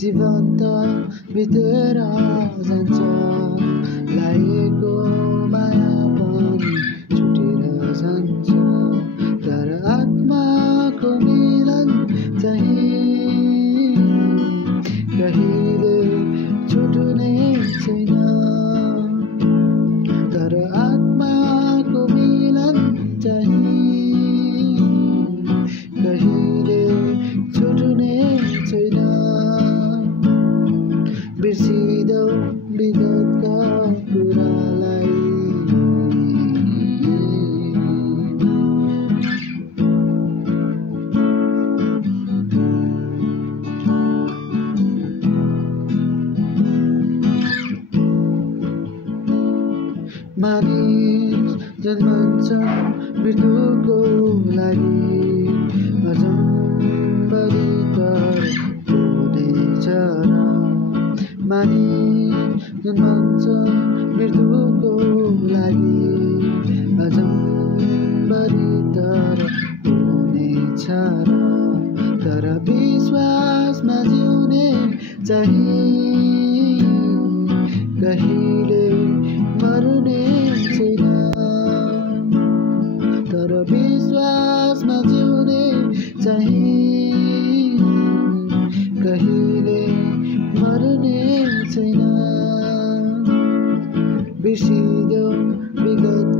जीवन त बितेर जान्छ लागेको माया पनि छुटेर जान्छ तर आत्माको मिलन चाहिँ कहिले छुट्ने छैन तर आत्माको मिलन चाहिँ कहिले छुट्ने छैन बिर्सिदेऊ विगतका कुरालाई मानिस जन्मन्छन् मृत्युको लागि अजम्बरी तर हुनेछ र मानिस जन्मन्छन् मृत्युको लागि अजम्बरी तर हुनेछ र तर विश्वासमा जिउने चाहिँ कहिले मर्ने छैन तर विश्वासमा जिउने चाहिँ कहिले मर्ने छैन बिर्सिदेऊ विगत